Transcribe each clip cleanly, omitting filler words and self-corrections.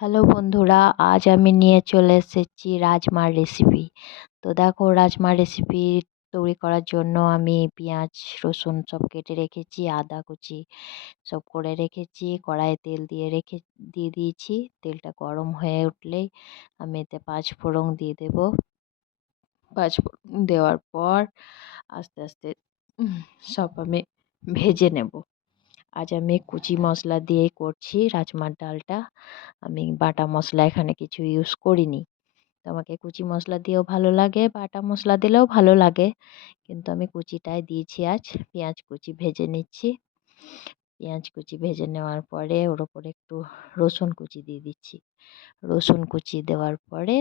Hello বন্ধুরা, আজ আমি নিয়ে চলে এসেছি রাজমার রেসিপি। তো দেখো, রাজমার রেসিপি তৈরি করার জন্য আমি পেঁয়াজ রসুন সব কেটে রেখেছি, আদা কুচি সব করে রেখেছি, কড়াইয়ে তেল দিয়ে দিয়েছি। তেলটা গরম হয়ে উঠলেই আমি এতে পাঁচ ফোড়ন দিয়ে দেব। পাঁচ ফোড়ন দেওয়ার পর আস্তে আস্তে সব আমি ভেজে নেব। আজ আমি কুচি মশলা দিয়েই করছি রাজমার ডালটা। আমি বাটা মশলা এখানে কিছু ইউজ করিনি। তো আমাকে কুচি মশলা দিয়েও ভালো লাগে, বাটা মশলা দিলেও ভালো লাগে, কিন্তু আমি কুচিটাই দিয়েছি আজ। পেঁয়াজ কুচি ভেজে নিচ্ছি। পেঁয়াজ কুচি ভেজে নেওয়ার পরে ওর ওপরে একটু রসুন কুচি দিয়ে দিচ্ছি। রসুন কুচি দেওয়ার পরে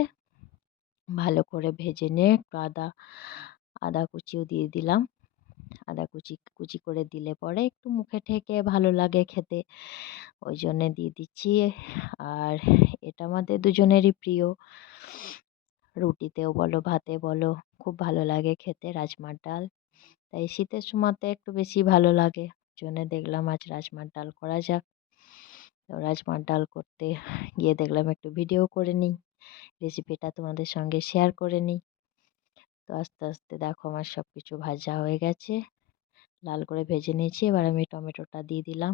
ভালো করে ভেজে নিয়ে একটু আদা কুচিও দিয়ে দিলাম। আদা কুচি কুচি করে দিলে পরে একটু মুখে ঠেকে ভালো লাগে খেতে, ওই জন্যে দিয়ে দিচ্ছি। আর এটা আমাদের দুজনেরই প্রিয়, রুটিতেও বলো ভাতে বলো খুব ভালো লাগে খেতে রাজমার ডাল। তাই শীতের সময়তে একটু বেশি ভালো লাগে, জন্য দেখলাম আজ রাজমার ডাল করা যাক। তো রাজমার ডাল করতে গিয়ে দেখলাম একটু ভিডিও করে নিই, রেসিপিটা তোমাদের সঙ্গে শেয়ার করে নিই। তো আস্তে আস্তে দেখো আমার সব কিছু ভাজা হয়ে গেছে, লাল করে ভেজে নিয়েছি। এবার আমি টমেটোটা দিয়ে দিলাম।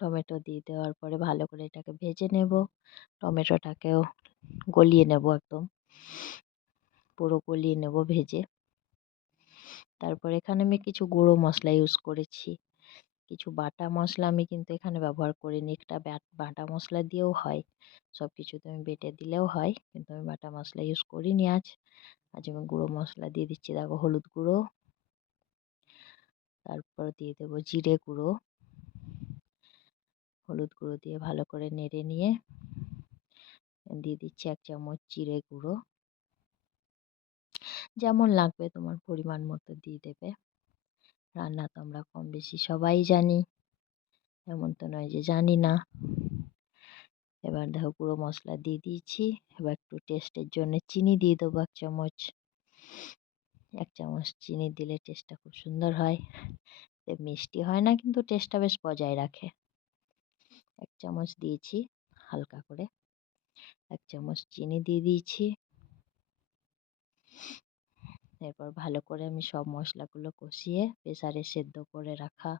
টমেটো দিয়ে দেওয়ার পরে ভালো করে এটাকে ভেজে নেব। টমেটোটাকেও গলিয়ে নেব, একদম পুরো গলিয়ে নেব ভেজে। তারপর এখানে আমি কিছু গুঁড়ো মশলা ইউজ করেছি, কিছু বাটা মশলা আমি কিন্তু এখানে ব্যবহার করিনি। একটা বাটা মশলা দিয়েও হয়, সব কিছু তুমি বেটে দিলেও হয়, কিন্তু আমি বাটা মশলা ইউজ করিনি আজ। আজ আমি গুঁড়ো মশলা দিয়ে দিচ্ছি। দেখো, হলুদ গুঁড়ো, তারপর দিয়ে দেবো জিরে গুঁড়ো। হলুদ গুঁড়ো দিয়ে ভালো করে নেড়ে নিয়ে দিয়ে দিচ্ছি 1 চামচ জিরে গুঁড়ো। যেমন লাগবে তোমার পরিমাণ মতো দিয়ে দেবে। রান্না তো আমরা কম বেশি সবাই জানি, এমন তো নয় যে জানি না। এবার দেখো গুঁড়ো মশলা দিয়ে দিয়েছি। এবার একটু টেস্টের জন্য চিনি দিয়ে দেবো 1 চামচ। 1 চামচ চিনি দিলে টেস্টটা খুব সুন্দর হয়, মিষ্টি হয় না কিন্তু টেস্টটা বেশ বজায় রাখে। 1 চামচ দিয়েছি হালকা করে, 1 চামচ চিনি দিয়ে দিয়েছি। এরপর ভালো করে আমি সব মশলাগুলো কষিয়ে প্রেসারে সেদ্ধ করে রাখা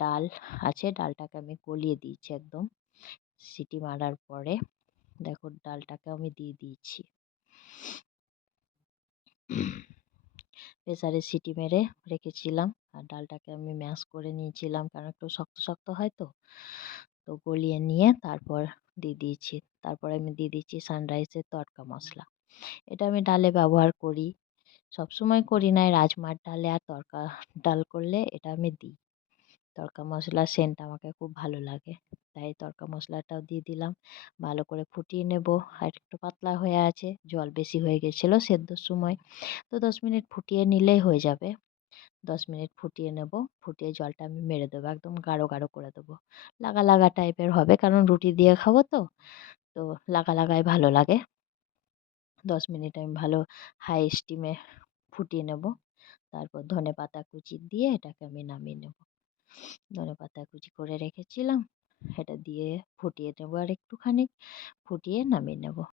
ডাল আছে, ডালটাকে আমি গলিয়ে দিয়েছি একদম। সিটি মারার পরে দেখো ডালটাকে আমি দিয়ে দিয়েছি। প্রেসারে সিটি মেরে রেখেছিলাম, আর ডালটাকে আমি ম্যাশ করে নিয়েছিলাম, কারণ একটু শক্ত শক্ত হয় তো। তো গলিয়ে নিয়ে তারপর দিয়ে দিয়েছি। তারপর আমি দিয়ে দিচ্ছি সানরাইসের তড়কা মশলা। এটা আমি ডালে ব্যবহার করি, সবসময় করি না, রাজমার ডালে আর তড়কা ডাল করলে এটা আমি দিই। তড়কা মশলার সেন্ট আমাকে খুব ভালো লাগে, তাই তড়কা মশলাটাও দিয়ে দিলাম। ভালো করে ফুটিয়ে নেব। আর একটু পাতলা হয়ে আছে, জল বেশি হয়ে গেছিলো সেদ্ধর সময়। তো 10 মিনিট ফুটিয়ে নিলেই হয়ে যাবে। 10 মিনিট ফুটিয়ে নেব। ফুটিয়ে জলটা আমি মেরে দেবো, একদম গাঢ় গাঢ় করে দেবো। লাগা লাগা টাইপের হবে, কারণ রুটি দিয়ে খাবো তো, তো লাগা লাগাই ভালো লাগে। 10 মিনিট আমি ভালো হাই স্টিমে ফুটিয়ে নেব। তারপর ধনেপাতা কুচি দিয়ে এটাকে আমি নামিয়ে নেব। ধনেপাতা কুচি করে রেখেছিলাম, এটা দিয়ে ফুটিয়ে নেব আর একটুখানি ফুটিয়ে নামিয়ে নেব।